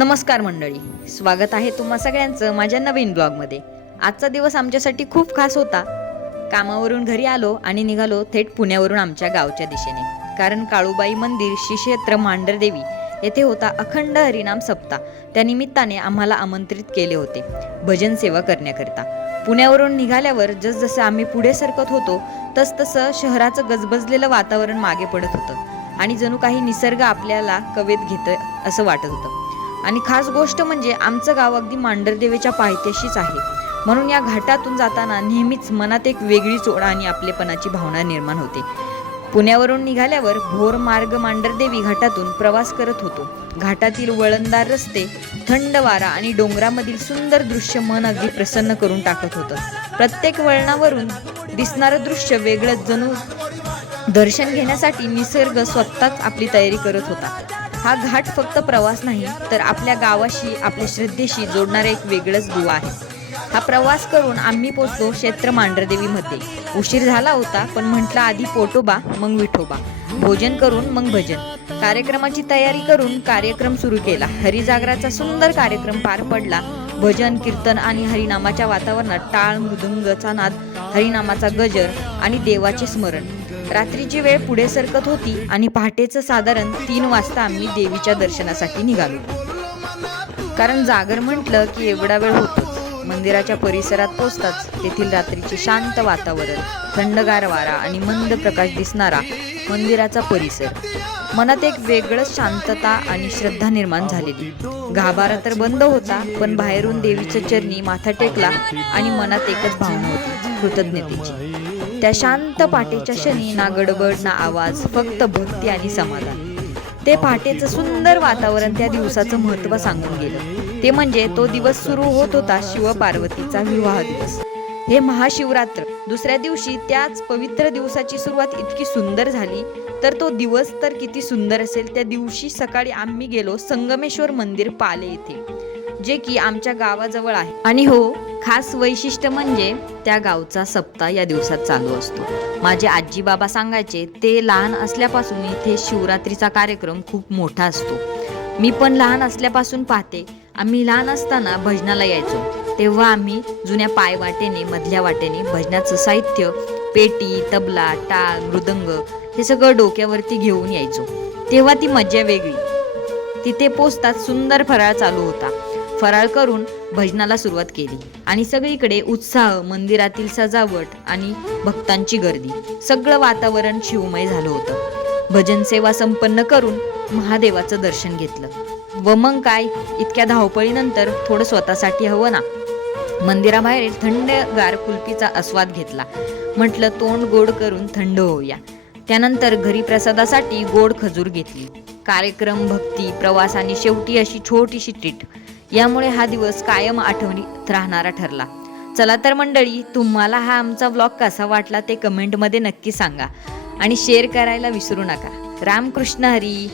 नमस्कार मंडळी, स्वागत आहे तुम्हा सगळ्यांचं माझ्या नवीन ब्लॉगमध्ये। आजचा दिवस आमच्यासाठी खूप खास होता। कामावरून घरी आलो आणि निघालो थेट पुण्यावरून आमच्या गावच्या दिशेने, कारण काळूबाई मंदिर श्री क्षेत्र मांढरदेवी येथे होता अखंड हरिनाम सप्ताह। त्या निमित्ताने आम्हाला आमंत्रित केले होते भजन सेवा करण्याकरिता। पुण्यावरून निघाल्यावर जसजसे आम्ही पुढे सरकत होतो तसतसं शहराचं गजबजलेलं वातावरण मागे पडत होतं आणि जणू काही निसर्ग आपल्याला कवेत घेतोय असं वाटत होतं। आणि खास गोष्ट म्हणजे आमचं गाव अगदी मांढरदेवीच्या पायथ्याशीच आहे, म्हणून या घाटातून जाताना नेहमीच मनात एक वेगळीच ओढ आणि आपलेपणाची भावना निर्माण होते। पुण्यावरून निघाल्यावर भोर मार्ग मांढरदेवी घाटातून प्रवास करत होतो। घाटातील वळणदार रस्ते, थंड वारा आणि डोंगरामधील सुंदर दृश्य मन अगदी प्रसन्न करून टाकत होतं। प्रत्येक वळणावरून दिसणारं दृश्य वेगळंच, जणू दर्शन घेण्यासाठी निसर्ग स्वतःच आपली तयारी करत होता। हा घाट फक्त प्रवास नाही, तर आपल्या गावाशी, आपल्या श्रद्धेशी जोडणारा एक वेगळंच दुवा आहे। हा प्रवास करून आम्ही पोचलो क्षेत्र मांढरदेवीमध्ये। उशीर झाला होता, पण म्हटलं आधी पोटोबा मग विठोबा, भोजन करून मग भजन। कार्यक्रमाची तयारी करून कार्यक्रम सुरू केला। हरिजागराचा सुंदर कार्यक्रम पार पडला। भजन, कीर्तन आणि हरिनामाच्या वातावरणात टाळ मृदुंगचा नाद, हरिनामाचा गजर आणि देवाचे स्मरण। रात्रीची वेळ पुढे सरकत होती आणि पहाटेचं साधारण 3 वाजता आम्ही देवीच्या दर्शनासाठी निघालो, कारण जागर म्हटलं की एवढा वेळ होतोच। मंदिराच्या परिसरात पोचताच तेथील रात्रीचे शांत वातावरण, थंडगार वारा आणि मंद प्रकाश दिसणारा मंदिराचा परिसर, मनात एक वेगळंच शांतता आणि श्रद्धा निर्माण झालेली। गाभारा तर बंद होता, पण बाहेरून देवीच्या चरणी माथा टेकला आणि मनात एकच भावना होती, कृतज्ञतेची। त्या शांत पहाटेच्या क्षणी ना गडबड ना आवाज, फक्त भक्ती आणि समाधान। ते पहाटेचं सुंदर वातावरण त्या दिवसाचं महत्त्व सांगून गेलं। ते म्हणजे तो दिवस सुरू होत होता शिवपार्वतीचा विवाह दिवस, हे महाशिवरात्र। दुसऱ्या दिवशी त्याच पवित्र दिवसाची सुरुवात इतकी सुंदर झाली, तर तो दिवस तर किती सुंदर असेल। त्या दिवशी सकाळी आम्ही गेलो संगमेश्वर मंदिर पाले येथे, जे की आमच्या गावाजवळ आहे। आणि हो, खास वैशिष्ट्य म्हणजे त्या गावचा सप्ताह या दिवसात चालू असतो। माझे आजी बाबा सांगायचे, ते लहान असल्यापासून इथे शिवरात्रीचा कार्यक्रम खूप मोठा असतो। मी पण लहान असल्यापासून पाहते। आम्ही लहान असताना भजनाला यायचो, तेव्हा आम्ही जुन्या पाय वाटेने, मधल्या वाटेने भजनाचं साहित्य, पेटी, तबला, टाळ, मृदंग हे सगळं डोक्यावरती घेऊन यायचो। तेव्हा ती मज्जा वेगळी। तिथे पोचताच सुंदर फराळ चालू होता। फराळ करून भजनाला सुरुवात केली आणि सगळीकडे उत्साह, मंदिरातील सजावट आणि भक्तांची गर्दी, सगळं वातावरण शिवमय झालं होतं। भजन सेवा संपन्न करून महादेवाचं दर्शन घेतलं व मग काय, इतक्या धावपळीनंतर थोडं स्वतःसाठी हवं ना। मंदिराबाहेर थंडगार कुल्फीचा आस्वाद घेतला। म्हटलं तोंड गोड करून थंड होऊया। त्यानंतर घरी प्रसादासाठी गोड खजूर घेतली। कार्यक्रम, भक्ती, प्रवास आणि शेवटी अशी छोटीशी ट्रीट, यामुळे हा दिवस कायम आठवणीत राहणारा ठरला। चला तर मंडळी, तुम्हाला हा आमचा व्लॉग कसा वाटला ते कमेंटमध्ये नक्की सांगा आणि शेअर करायला विसरू नका। रामकृष्ण हरी।